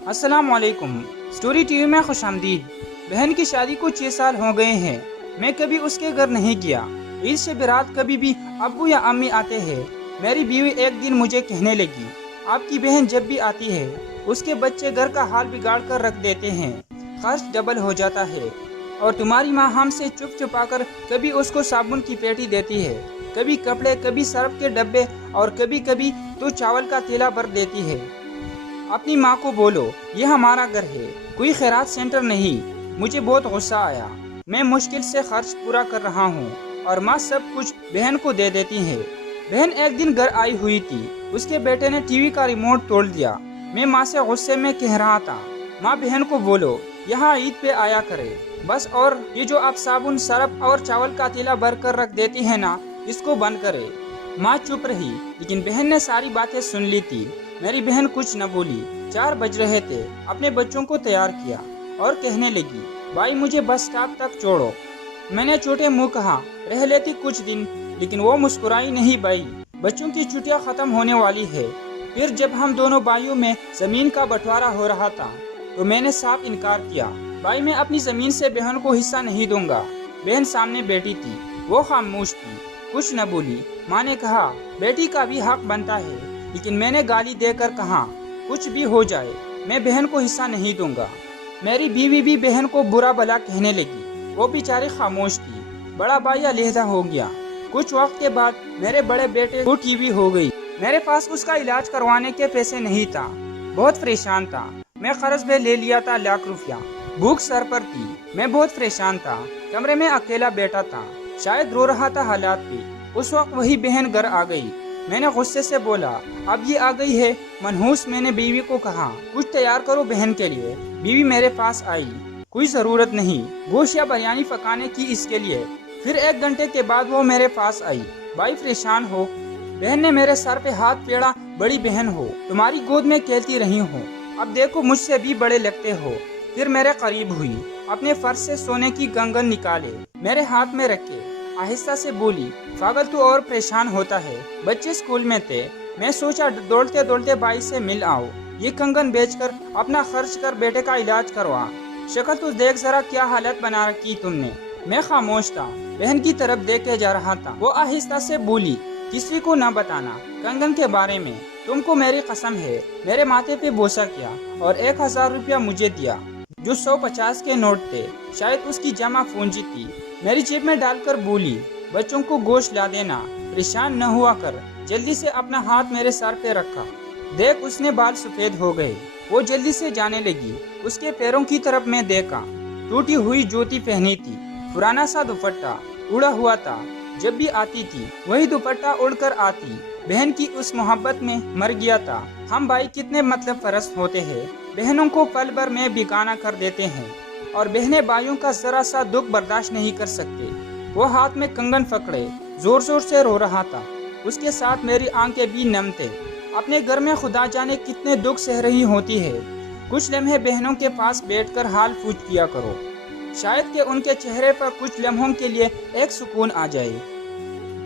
अस्सलाम वालेकुम। Story TV में खुश आमदीद। बहन की शादी को 6 साल हो गए हैं। मैं कभी उसके घर नहीं गया। ईद से बारात कभी भी अब्बू या अम्मी आते हैं। मेरी बीवी एक दिन मुझे कहने लगी, आपकी बहन जब भी आती है उसके बच्चे घर का हाल बिगाड़ कर रख देते हैं, खर्च डबल हो जाता है। और तुम्हारी माँ हमसे चुप चुपा कर कभी उसको साबुन की पेटी देती है, कभी कपड़े, कभी सर्फ के डब्बे और कभी कभी तो चावल का थैला भर देती है। अपनी माँ को बोलो ये हमारा घर है, कोई खैरात सेंटर नहीं। मुझे बहुत गुस्सा आया। मैं मुश्किल से खर्च पूरा कर रहा हूँ और माँ सब कुछ बहन को दे देती है। बहन एक दिन घर आई हुई थी, उसके बेटे ने टीवी का रिमोट तोड़ दिया। मैं माँ से गुस्से में कह रहा था, माँ बहन को बोलो यहाँ ईद पे आया करे बस, और ये जो आप साबुन, सरफ और चावल का थैला भर कर रख देती है ना, इसको बंद करे। माँ चुप रही, लेकिन बहन ने सारी बातें सुन ली थी। मेरी बहन कुछ न बोली। 4 बज रहे थे। अपने बच्चों को तैयार किया और कहने लगी, भाई मुझे बस स्टॉप तक छोड़ो। मैंने छोटे मुंह कहा, रह लेती कुछ दिन, लेकिन वो मुस्कुराई नहीं। भाई बच्चों की छुट्टियां खत्म होने वाली है। फिर जब हम दोनों भाइयों में जमीन का बंटवारा हो रहा था तो मैंने साफ इनकार किया। भाई मैं अपनी जमीन से बहन को हिस्सा नहीं दूंगा। बहन सामने बैठी थी, वो खामोश थी, कुछ न बोली। माँ ने कहा, बेटी का भी हक बनता है, लेकिन मैंने गाली देकर कहा, कुछ भी हो जाए मैं बहन को हिस्सा नहीं दूंगा। मेरी बीवी भी बहन को बुरा भला कहने लगी। वो बेचारी खामोश थी। बड़ा भाई अलहदा हो गया। कुछ वक्त के बाद मेरे बड़े बेटे को टीबी हो गई। मेरे पास उसका इलाज करवाने के पैसे नहीं था। बहुत परेशान था। मैं कर्ज में ले लिया था लाख रुपया। भूख सर पर थी। मैं बहुत परेशान था। कमरे में अकेला बैठा था, शायद रो रहा था हालात पे। उस वक्त वही बहन घर आ गई। मैंने गुस्से से बोला, अब ये आ गई है। मनहूस मैंने बीवी को कहा, कुछ तैयार करो बहन के लिए। बीवी मेरे पास आई, कोई जरूरत नहीं गोश्त या बिरयानी पकाने की इसके लिए। फिर 1 घंटे के बाद वो मेरे पास आई। भाई परेशान हो? बहन ने मेरे सर पे हाथ फेरा। बड़ी बहन हो, तुम्हारी गोद में खेलती रही हूँ, अब देखो मुझसे भी बड़े लगते हो। फिर मेरे करीब हुई, अपने फर्श से सोने की कंगन निकाले, मेरे हाथ में रखे, आहिस्ता से बोली, पागल तू और परेशान होता है। बच्चे स्कूल में थे। मैं सोचा दौड़ते दौड़ते भाई से मिल आओ। ये कंगन बेचकर अपना खर्च कर बेटे का इलाज करवा। शक्ल तो देख जरा क्या हालत बना रखी तुमने। मैं खामोश था, बहन की तरफ देखे जा रहा था। वो आहिस्ता से बोली, किसी को न बताना कंगन के बारे में, तुमको मेरी कसम है। मेरे माथे पे बोसा किया और 1000 रुपया मुझे दिया, जो 150 के नोट थे। शायद उसकी जमा पूंजी थी। मेरी जेब में डालकर बोली, बच्चों को गोश्त ला देना, परेशान न हुआ कर। जल्दी से अपना हाथ मेरे सर पे रखा। देख उसने बाल सफेद हो गए। वो जल्दी से जाने लगी। उसके पैरों की तरफ मैं देखा। टूटी हुई जूती पहनी थी, पुराना सा दुपट्टा उड़ा हुआ था। जब भी आती थी वही दुपट्टा उड़कर आती। बहन की उस मोहब्बत में मर गया था। हम भाई कितने मतलब परस्त होते हैं। बहनों को पल भर में बेगाना कर देते हैं और बहनें भाइयों का जरा सा दुख बर्दाश्त नहीं कर सकते। वो हाथ में कंगन पकड़े जोर जोर से रो रहा था। उसके साथ मेरी आंखें भी नम थे। अपने घर में खुदा जाने कितने दुख सह रही होती है। कुछ लम्हे बहनों के पास बैठकर हाल पूछ किया करो, शायद कि उनके चेहरे पर कुछ लम्हों के लिए एक सुकून आ जाए।